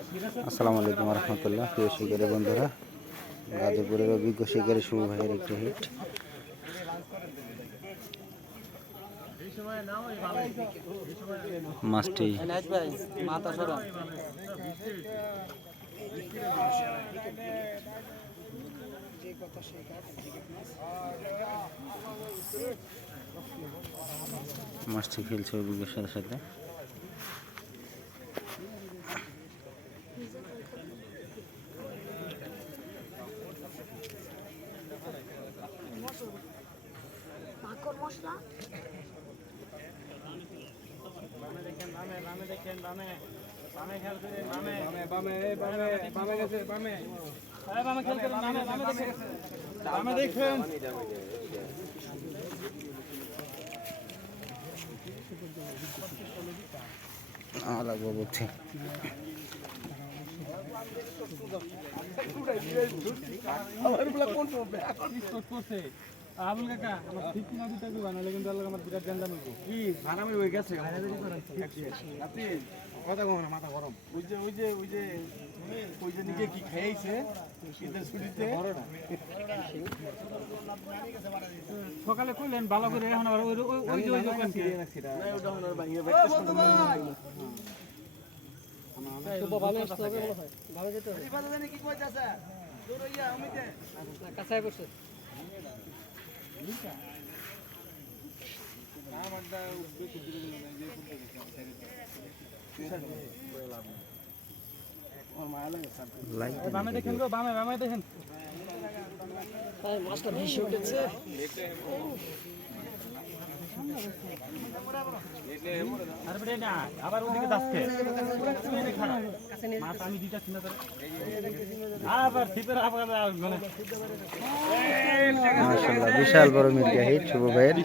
আসসালামু আলাইকুম রহমতুল্লাহ। প্রিয় শিকারী বন্ধুরা, গাজীপুরের অভিজ্ঞ শিকারী শুভ ভাইয়ের একটি হিট। মাছটি মাছটি খেলছে অভিজ্ঞর সাথে সাথে। লাগবো বলছি আবুল কাকা আমার ঠিক না দিতে হবে বানালে কিন্তু আল্লাহ আমার বিরাট জানলাম কি বানামি হয়ে গেছে আপনি কথা কম না মাথা গরম ওই যে নিজে কি খাইছে শীতের ছুটিতে সকালে কইলেন ভালো করে এখন আবার ওই যে দোকান কি না ওটা হলো ভাঙিয়ে বাইতে তো ভালো আসতে হবে ভালো যেতে হবে এই বাজারে কি কইতাছে দূর হইয়া আমিতে না কাঁচাই করছে বামে দেখেন গো বামে দেখেন মাছটা ভেসে উঠেছে আবার ওদিকে যাচ্ছে মাছ আমি দুইটা চিন্তা করে আবার শীতের আবার মাশাআল্লাহ বিশাল বড় মির্গা হিট শুভ ভাইয়ের।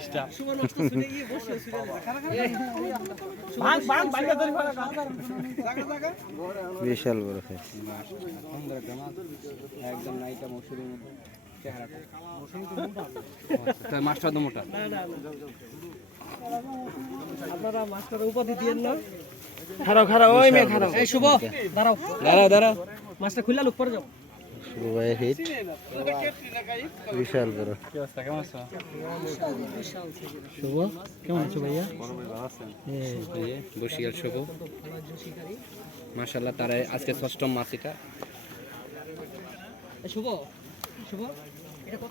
বিশাল বড় সাইজ একদম নাইটা মশুরির মতো চেহারাটা মাছটা তো মোটা আপনারা মাছটার উপাধি দিয়েন না খারাপ ওই মেয়ে খারাপ এই শুভ দাঁড়াও মাছটা খুললা লুক পড়ে যাও শুভ ভাইয়ের হিট বিশাল বড়। কি অবস্থা কেমন আছো শুভ কেমন আছো ভাইয়া বসিয়াল শুভ মাশাআল্লাহ তার আজকে ষষ্ঠম মাছ এটা শুভ